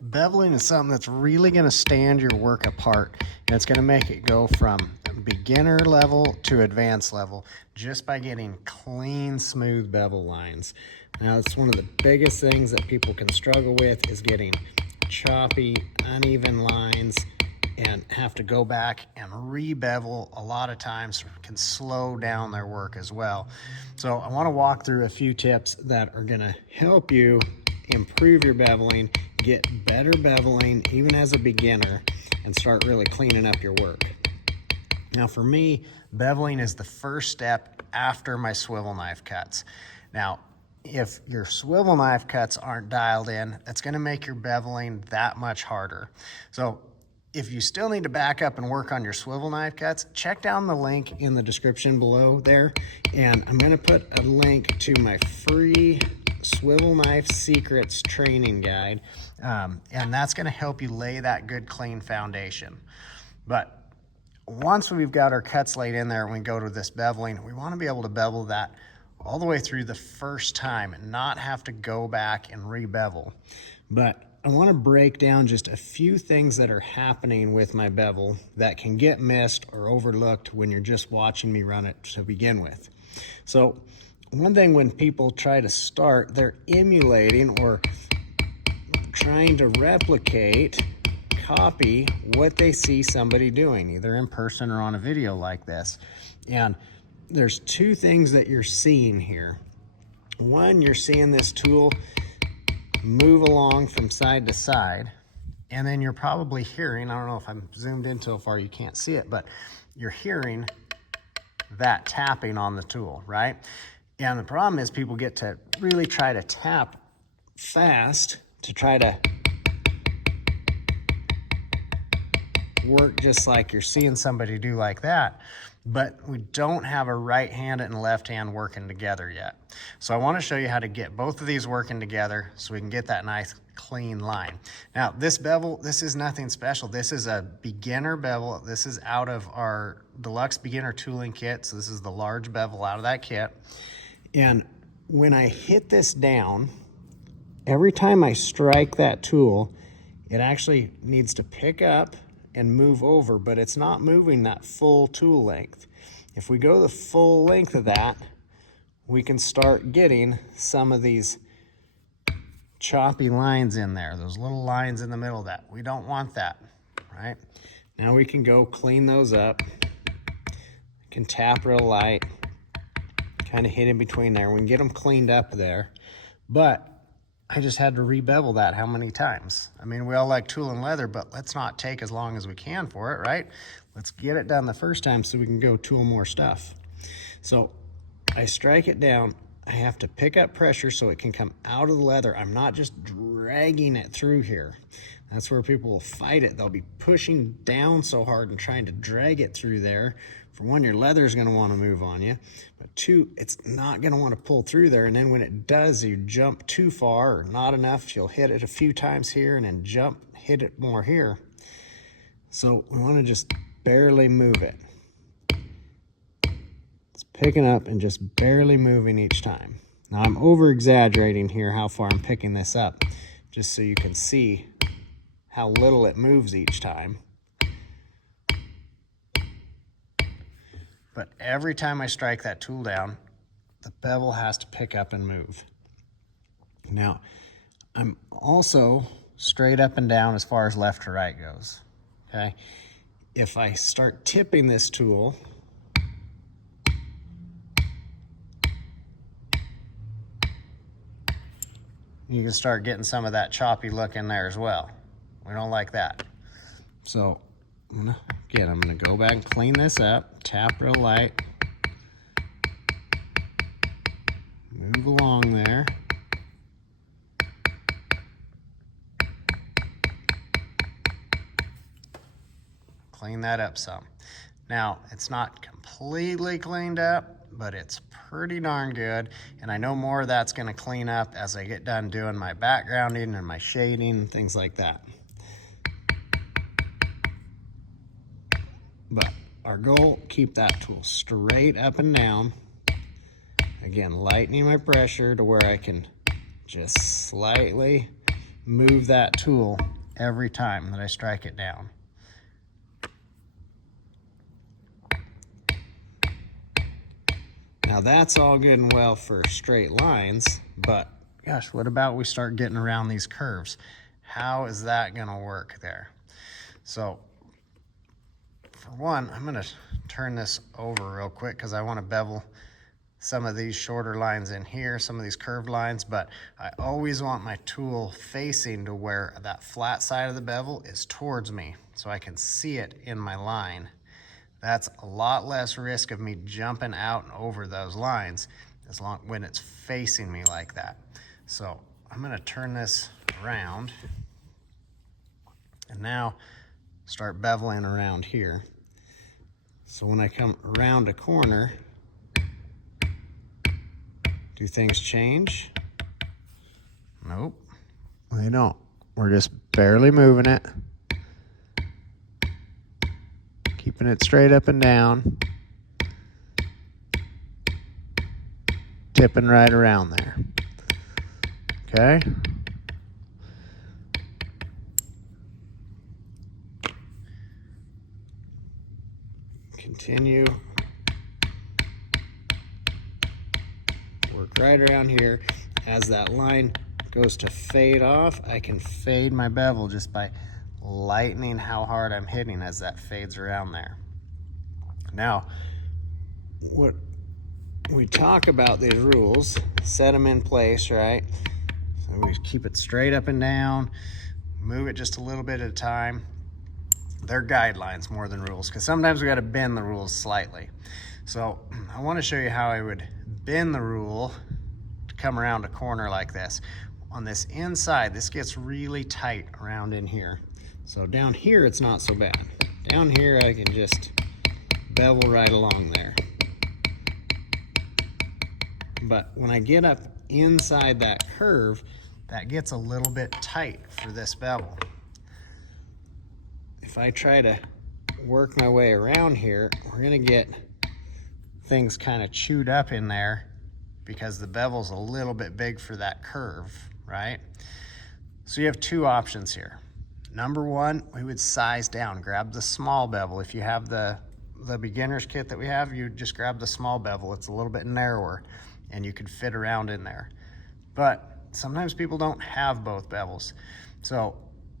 Beveling is something that's really going to stand your work apart, and it's going to make it go from beginner level to advanced level just by getting clean, smooth bevel lines. Now, it's one of the biggest things that people can struggle with is getting choppy, uneven lines, and have to go back and re-bevel a lot of times can slow down their work as well. So I want to walk through a few tips that are going to help you improve your beveling, get better beveling even as a beginner, and start really cleaning up your work. Now for me, beveling is the first step after my swivel knife cuts. Now, if your swivel knife cuts aren't dialed in, that's going to make your beveling that much harder. So if you still need to back up and work on your swivel knife cuts, check down the link in the description below there, and I'm going to put a link to my free Swivel Knife Secrets training guide, and that's going to help you lay that good clean foundation. But once we've got our cuts laid in there and we go to this beveling, we want to be able to bevel that all the way through the first time and not have to go back and re-bevel. But I want to break down just a few things that are happening with my bevel that can get missed or overlooked when you're just watching me run it to begin with. So one thing when people try to start, they're emulating or trying to replicate, copy what they see somebody doing, either in person or on a video like this. And there's two things that you're seeing here. One, you're seeing this tool move along from side to side, and then you're probably hearing, I don't know if I'm zoomed in so far you can't see it, but you're hearing that tapping on the tool, right? And the problem is people get to really try to tap fast to try to work just like you're seeing somebody do like that, but we don't have a right hand and left hand working together yet. So I want to show you how to get both of these working together so we can get that nice clean line. Now this bevel, this is nothing special. This is a beginner bevel. This is out of our deluxe beginner tooling kit. So this is the large bevel out of that kit. And when I hit this down, every time I strike that tool, it actually needs to pick up and move over, but it's not moving that full tool length. If we go the full length of that, we can start getting some of these choppy lines in there, those little lines in the middle of that. We don't want that, right? Now we can go clean those up. I can tap real light, kind of hit in between there. We can get them cleaned up there, but I just had to re-bevel that how many times? I mean, we all like tool and leather, but let's not take as long as we can for it, right? Let's get it done the first time so we can go tool more stuff. So I strike it down. I have to pick up pressure so it can come out of the leather. I'm not just dragging it through here. That's where people will fight it. They'll be pushing down so hard and trying to drag it through there. For one, your leather is going to want to move on you. But two, it's not going to want to pull through there. And then when it does, you jump too far or not enough. You'll hit it a few times here and then jump, hit it more here. So we want to just barely move it. It's picking up and just barely moving each time. Now I'm over exaggerating here how far I'm picking this up, just so you can see how little it moves each time. But every time I strike that tool down, the bevel has to pick up and move. Now, I'm also straight up and down as far as left to right goes, okay? If I start tipping this tool, you can start getting some of that choppy look in there as well. We don't like that. So, I'm gonna go back and clean this up, tap real light, move along there. Clean that up some. Now, it's not completely cleaned up, but it's pretty darn good. And I know more of that's gonna clean up as I get done doing my backgrounding and my shading and things like that. But our goal, keep that tool straight up and down. Again, lightening my pressure to where I can just slightly move that tool every time that I strike it down. Now that's all good and well for straight lines, but gosh, what about we start getting around these curves? How is that gonna work there? So for one, I'm gonna turn this over real quick because I wanna bevel some of these shorter lines in here, some of these curved lines, but I always want my tool facing to where that flat side of the bevel is towards me so I can see it in my line. That's a lot less risk of me jumping out and over those lines when it's facing me like that. So I'm gonna turn this around and now start beveling around here. So when I come around a corner, do things change? Nope, they don't. We're just barely moving it. Keeping it straight up and down. Tipping right around there. Okay? Continue. Work right around here. As that line goes to fade off, I can fade my bevel just by lightening how hard I'm hitting as that fades around there. Now, what we talk about these rules, set them in place, right? So we keep it straight up and down, move it just a little bit at a time. They're guidelines more than rules, because sometimes we got to bend the rules slightly. So I want to show you how I would bend the rule to come around a corner like this. On this inside, this gets really tight around in here. So down here, it's not so bad. Down here, I can just bevel right along there. But when I get up inside that curve, that gets a little bit tight for this bevel. If I try to work my way around here, we're gonna get things kind of chewed up in there because the bevel's a little bit big for that curve, right? So you have two options here. Number one, we would size down, grab the small bevel. If you have the beginner's kit that we have, you just grab the small bevel. It's a little bit narrower and you could fit around in there. But sometimes people don't have both bevels.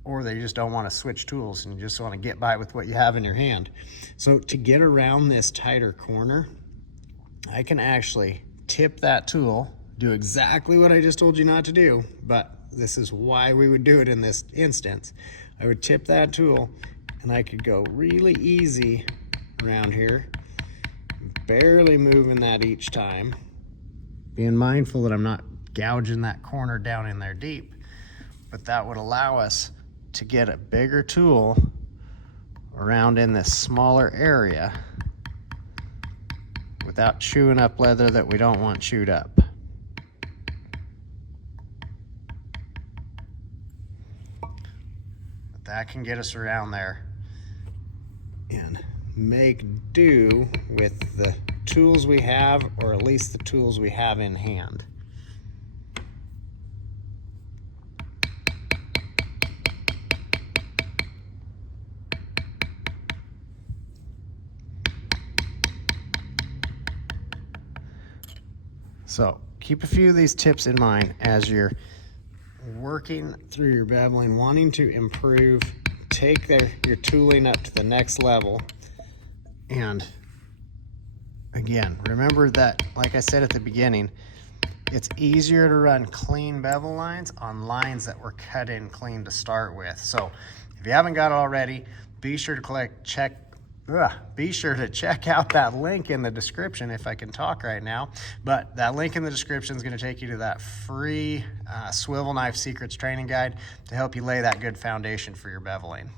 Or they just don't want to switch tools and you just want to get by with what you have in your hand. So to get around this tighter corner, I can actually tip that tool, do exactly what I just told you not to do, but this is why we would do it in this instance. I would tip that tool and I could go really easy around here, barely moving that each time, being mindful that I'm not gouging that corner down in there deep, but that would allow us to get a bigger tool around in this smaller area without chewing up leather that we don't want chewed up. But that can get us around there and make do with the tools we have, or at least the tools we have in hand. So keep a few of these tips in mind as you're working through your beveling, wanting to improve, take your tooling up to the next level. And again, remember that, like I said at the beginning, it's easier to run clean bevel lines on lines that were cut in clean to start with. So if you haven't got it already, be sure to check out that link in the description, if I can talk right now. But that link in the description is going to take you to that free Swivel Knife Secrets training guide to help you lay that good foundation for your beveling.